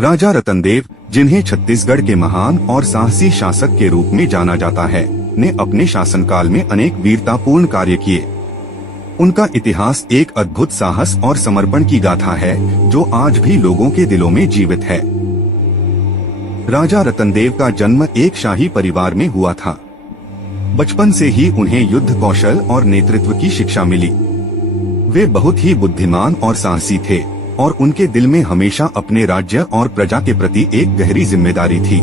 राजा रतनदेव, जिन्हें छत्तीसगढ़ के महान और साहसी शासक के रूप में जाना जाता है, ने अपने शासनकाल में अनेक वीरतापूर्ण कार्य किए। उनका इतिहास एक अद्भुत साहस और समर्पण की गाथा है, जो आज भी लोगों के दिलों में जीवित है। राजा रतनदेव का जन्म एक शाही परिवार में हुआ था। बचपन से ही उन्हें युद्ध कौशल और नेतृत्व की शिक्षा मिली। वे बहुत ही बुद्धिमान और साहसी थे और उनके दिल में हमेशा अपने राज्य और प्रजा के प्रति एक गहरी जिम्मेदारी थी।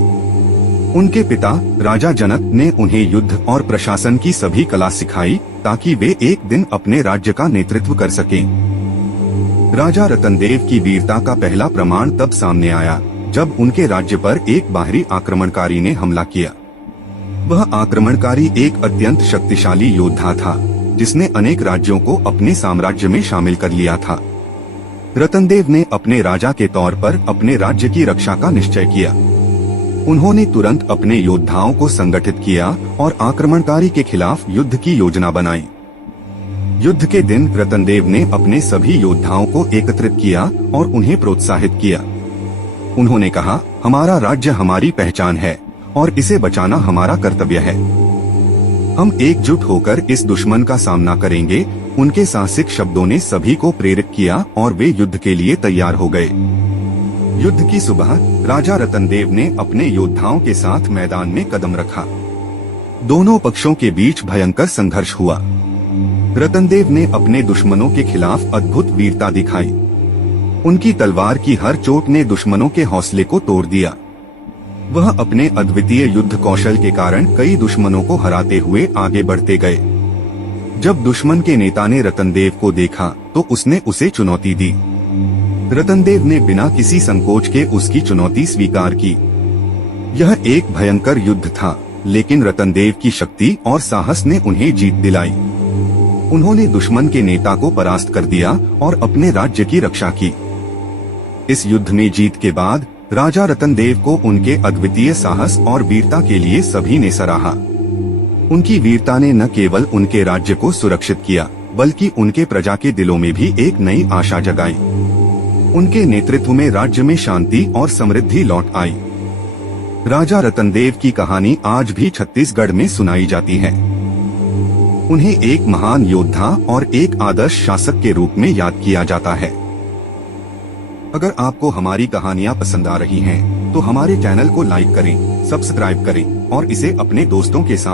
उनके पिता राजा जनक ने उन्हें युद्ध और प्रशासन की सभी कला सिखाई, ताकि वे एक दिन अपने राज्य का नेतृत्व कर सकें। राजा रतनदेव की वीरता का पहला प्रमाण तब सामने आया जब उनके राज्य पर एक बाहरी आक्रमणकारी ने हमला किया। वह आक्रमणकारी एक अत्यंत शक्तिशाली योद्धा था, जिसने अनेक राज्यों को अपने साम्राज्य में शामिल कर लिया था। रतनदेव ने अपने राजा के तौर पर अपने राज्य की रक्षा का निश्चय किया। उन्होंने तुरंत अपने योद्धाओं को संगठित किया और आक्रमणकारी के खिलाफ युद्ध की योजना बनाई। युद्ध के दिन रतनदेव ने अपने सभी योद्धाओं को एकत्रित किया और उन्हें प्रोत्साहित किया। उन्होंने कहा, हमारा राज्य हमारी पहचान है और इसे बचाना हमारा कर्तव्य है। हम एकजुट होकर इस दुश्मन का सामना करेंगे। उनके साहसिक शब्दों ने सभी को प्रेरित किया और वे युद्ध के लिए तैयार हो गए। युद्ध की सुबह राजा रतनदेव ने अपने योद्धाओं के साथ मैदान में कदम रखा। दोनों पक्षों के बीच भयंकर संघर्ष हुआ। रतनदेव ने अपने दुश्मनों के खिलाफ अद्भुत वीरता दिखाई। उनकी तलवार की हर चोट ने दुश्मनों के हौसले को तोड़ दिया। वह अपने अद्वितीय युद्ध कौशल के कारण कई दुश्मनों को हराते हुए आगे बढ़ते गए। जब दुश्मन के नेता ने रतनदेव को देखा तो उसने उसे चुनौती दी। रतनदेव ने बिना किसी संकोच के उसकी चुनौती स्वीकार की। यह एक भयंकर युद्ध था, लेकिन रतनदेव की शक्ति और साहस ने उन्हें जीत दिलाई। उन्होंने दुश्मन के नेता को परास्त कर दिया और अपने राज्य की रक्षा की। इस युद्ध में जीत के बाद राजा रतनदेव को उनके अद्वितीय साहस और वीरता के लिए सभी ने सराहा। उनकी वीरता ने न केवल उनके राज्य को सुरक्षित किया, बल्कि उनके प्रजा के दिलों में भी एक नई आशा जगाई। उनके नेतृत्व में राज्य में शांति और समृद्धि लौट आई। राजा रतनदेव की कहानी आज भी छत्तीसगढ़ में सुनाई जाती है। उन्हें एक महान योद्धा और एक आदर्श शासक के रूप में याद किया जाता है। अगर आपको हमारी कहानियाँ पसंद आ रही हैं, तो हमारे चैनल को लाइक करें, सब्सक्राइब करें और इसे अपने दोस्तों के साथ